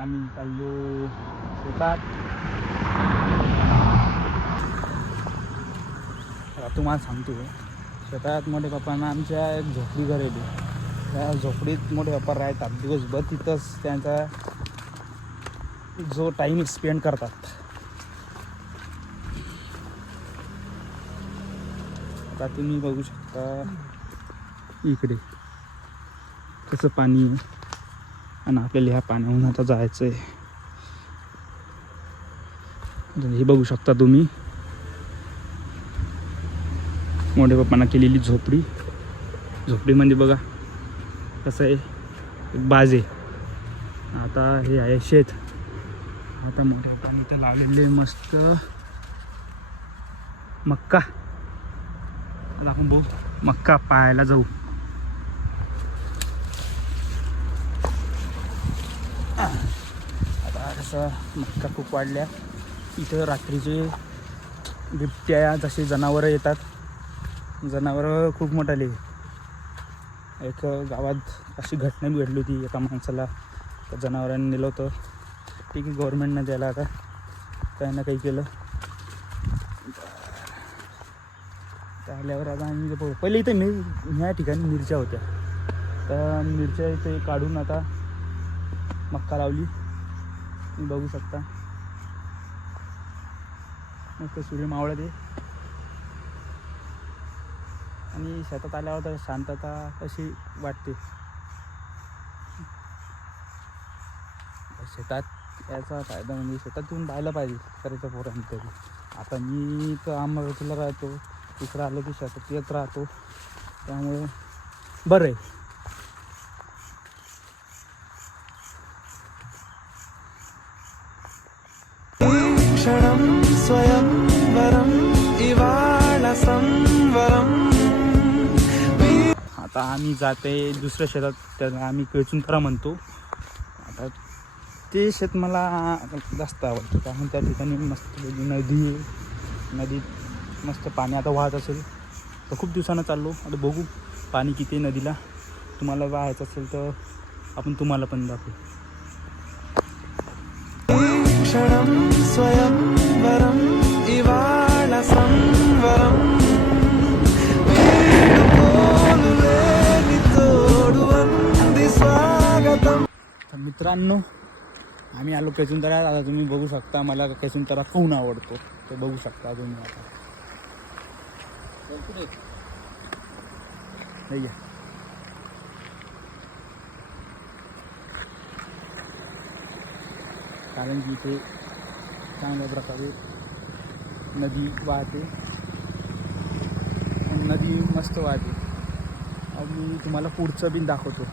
आम्ही चाललो शेतात. तुम्हाला सांगतो शेतात मोठे पप्पांना आमच्या एक झोपडी करेली. त्या झोपडीत मोठे पप्पा राहतात दिवसभर. तिथंच त्यांचा जो टाईम स्पेंड करतात. आता तुम्ही बघू शकता इकडे कसं पाणी आहे आणि आपल्याला ह्या पाण्याहून आता जायचं आहे. हे बघू शकता तुम्ही मोठे पप्पांना केलेली झोपडी. झोपडीमध्ये बघा कसं आहे एक बाज आहे. आता हे आहे शेत. आता मोठ्या पप्पांनी इथं लावलेले मस्त मक्का. आता आपण बघू मक्का पाहायला जाऊ. आता कसं मक्का खूप वाढल्या. इथं रात्रीचे बिबट्या जसे जनावरं येतात. जनावरं खूप मोठाले. एक गावात अशी घटना घडली होती. एका माणसाला त्या जनावरांनी नेलं होतं. ठीक आहे गव्हर्नमेंटनं द्यायला आता काही ना काही केलं. त्याल्यावर आता आम्ही पहिले इथे ह्या ठिकाणी मिरच्या होत्या. तर मिरच्या इथे काढून आता मक्का लावली. तुम्ही बघू शकता मस्त सूर्य मावळत आहे. आणि शेतात आल्यावर तर शांतता अशी वाटते. शेतात याचा फायदा म्हणजे शेतातून पाहायला पाहिजे करायचं पोरांनी तरी. आता मी तर अमरावतीला राहतो. तिकडं आलो की शेतात येत राहतो. त्यामुळे बरं आहे. आता आम्ही जाते दुसऱ्या शेतात. त्याला आम्ही केचुनतरा म्हणतो. आता ते शेत मला जास्त आवडतं कारण त्या ठिकाणी मस्त नदी आहे. नदीत मस्त पाणी आता वाहत असेल. तर खूप दिवसानं चाललो. आता बघू पाणी किती नदीला. तुम्हाला वाहायचं असेल तर आपण तुम्हाला पण दाखवू. मित्रांनो आम्ही आलो केचुनतऱ्यात. आता तुम्ही बघू शकता मला केचुनतरा खाऊन आवडतो. ते बघू शकता तुम्ही. आता नाही आहे कारण की इथे चांगल्या प्रकारे नदी वाहते. नदी मस्त वाहते. मी तुम्हाला पुढचं बिन दाखवतो.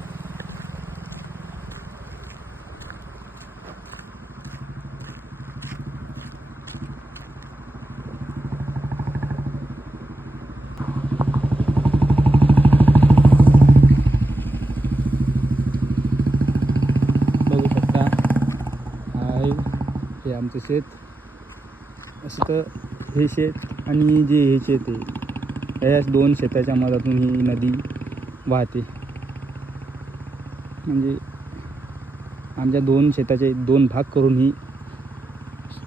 बघू शकता आहे हे आमचं शेत. असं तर हे शेत आणि जे हे शेत आहे या दोन शेताच्या मधातून ही नदी वाहते. म्हणजे आमच्या दोन शेताचे दोन भाग करून ही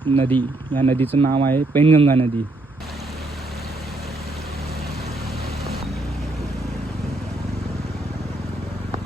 नदी. या नदीचं नाव आहे पैनगंगा नदी.